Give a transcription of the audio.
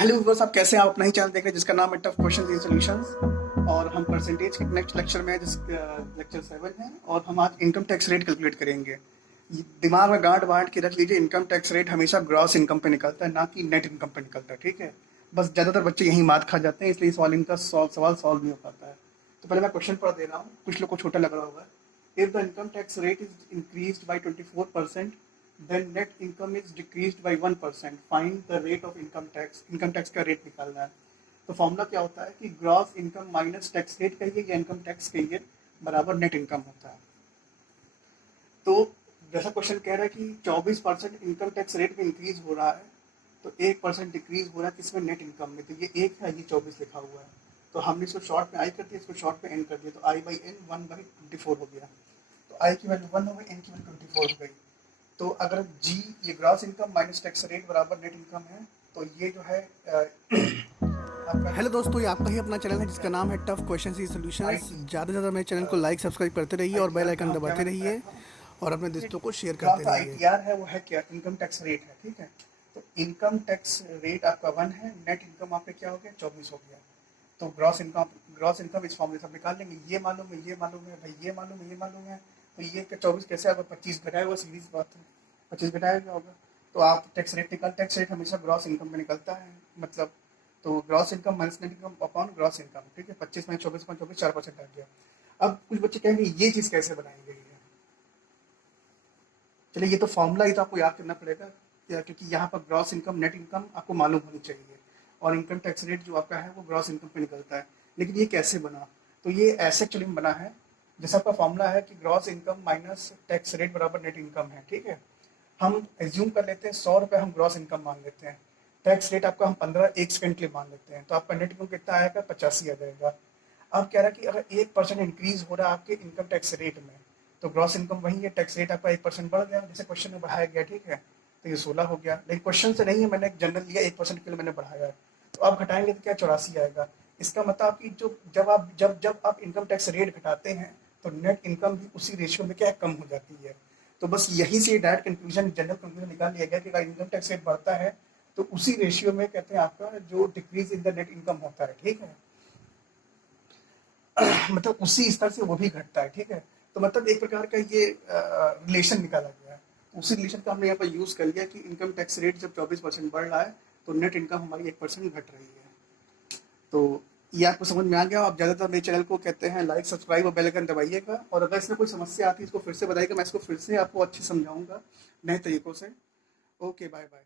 Hello viewers, आप कैसे हैं? आप अपना ही चैनल देख रहे हैं जिसका नाम है टफ क्वेश्चंस एंड सॉल्यूशंस। और हम परसेंटेज के नेक्स्ट लेक्चर में लेक्चर 7 है और हम आज इनकम टैक्स रेट कैलकुलेट करेंगे। दिमाग में गांठ बांट के रख लीजिए, इनकम टैक्स रेट हमेशा ग्रॉस इनकम पे निकलता है, ना कि नेट इनकम पे निकलता है। ठीक है, बस ज़्यादातर बच्चे यही मात खा जाते हैं, इसलिए सवाल इनका सवाल सॉल्व नहीं हो पाता है। तो पहले मैं क्वेश्चन पढ़ दे रहा हूँ, कुछ लोग को छोटा लग रहा होगा। If the income tax rate is increased by 24%, then net income is decreased by 1%. Find the rate of income tax. Income tax का रेट निकालना है। तो फॉर्मूला क्या होता है कि gross income minus tax rate कहिए या इनकम टैक्स कहिए बराबर नेट इनकम होता है। तो जैसा क्वेश्चन कह रहा है कि 24% इनकम टैक्स रेट में इंक्रीज हो रहा है, तो 1% डिक्रीज हो रहा है किसमें? नेट इनकम में। तो ये 1 है, ये 24 लिखा हुआ है, तो हमने इसको शॉर्ट में आई कर दिया, इसको शॉर्ट में एन कर दिया, तो आई बाई एन 1/24 हो गया। तो आई की वैल्यू 1 हो गई, एन की वैल्यू 24 हो गई। तो अगर जी ये gross income minus tax rate बराबर नेट इनकम है, तो ये जो है आपका हेलो दोस्तों, ये आपका ही अपना चैनल है जिसका नाम है टफ क्वेश्चंस एंड सॉल्यूशंस। ज़्यादा से ज़्यादा मेरे चैनल को लाइक सब्सक्राइब करते रहिए और बेल आइकन दबाते रहिए और अपने दोस्तों को शेयर जो करते आपका रहिए। ITR है वो है क्या? इनकम टैक्स रेट है। ठीक है, तो इनकम टैक्स रेट आपका 1 है, नेट इनकम आपका क्या हो गया? 24 हो गया। तो ग्रॉस इनकम इस फॉर्मूले से आप निकाल लेंगे। ये मालूम है, ये मालूम है भाई, ये मालूम है, ये मालूम है, तो ये 24 कैसे आएगा? 25 घटाया हुआ, सीधी सी बात है, 25 घटाया गया होगा। तो आप टैक्स रेट हमेशा ग्रॉस इनकम में निकलता है, मतलब तो gross income minus net income upon gross income. ठीक है, 25 में 24 4% आ गया। अब कुछ बच्चे कहेंगे ये चीज़ कैसे बनाई गई है? चलिए, ये तो फॉर्मूला ही तो आपको याद करना पड़ेगा, क्योंकि यहाँ पर ग्रॉस इनकम नेट इनकम आपको मालूम होनी चाहिए, और इनकम टैक्स रेट जो आपका है वो ग्रॉस इनकम पे निकलता है। लेकिन ये कैसे बना? तो ये ऐसे एक्चुअली में बना है, जैसा आपका फॉर्मूला है कि gross income minus tax rate बराबर नेट इनकम है। ठीक है, हम एज्यूम कर लेते हैं 100 रुपये हम ग्रॉस इनकम मान लेते हैं, टैक्स रेट आपका हम 15 1 सेकंड के लिए मान लेते हैं, तो आपका नेट इनकम कितना आएगा? 85 आ जाएगा। अब कह रहा है कि अगर 1% इंक्रीज हो रहा है आपके इनकम टैक्स रेट में, तो ग्रॉस इनकम वही है, टैक्स रेट आपका 1% बढ़ गया, जैसे क्वेश्चन में बढ़ाया गया। ठीक है, तो ये 16 हो गया, लेकिन क्वेश्चन से नहीं है, मैंने जनरल लिया 1% के लिए मैंने बढ़ाया है। तो आप घटाएंगे तो क्या? 84 आएगा। इसका मतलब आपकी जो जब आप इनकम टैक्स रेट घटाते हैं तो नेट इनकम भी उसी रेशियो में क्या कम हो जाती है। तो बस यही से डायरेक्ट कंक्लूजन, जनरल कंक्लूजन निकाल लिया गया कि अगर इनकम टैक्स रेट बढ़ता है तो उसी रेशियो में कहते हैं आपका जो decrease in the net income होता है। ठीक है, मतलब उसी स्तर से वो भी घटता है। ठीक है, तो मतलब एक प्रकार का ये रिलेशन निकाला गया है। उसी रिलेशन का हमने यहाँ पर यूज कर लिया कि इनकम टैक्स रेट जब 24% बढ़ रहा है तो नेट इनकम हमारी 1% घट रही है। तो ये आपको समझ में आ गया। आप ज़्यादातर मेरे चैनल को कहते हैं लाइक सब्सक्राइब और बेल आइकन दबाइएगा, और अगर इसमें कोई समस्या आती है इसको फिर से बताइएगा, मैं इसको फिर से आपको अच्छे समझाऊंगा नए तरीकों से। Okay, bye bye.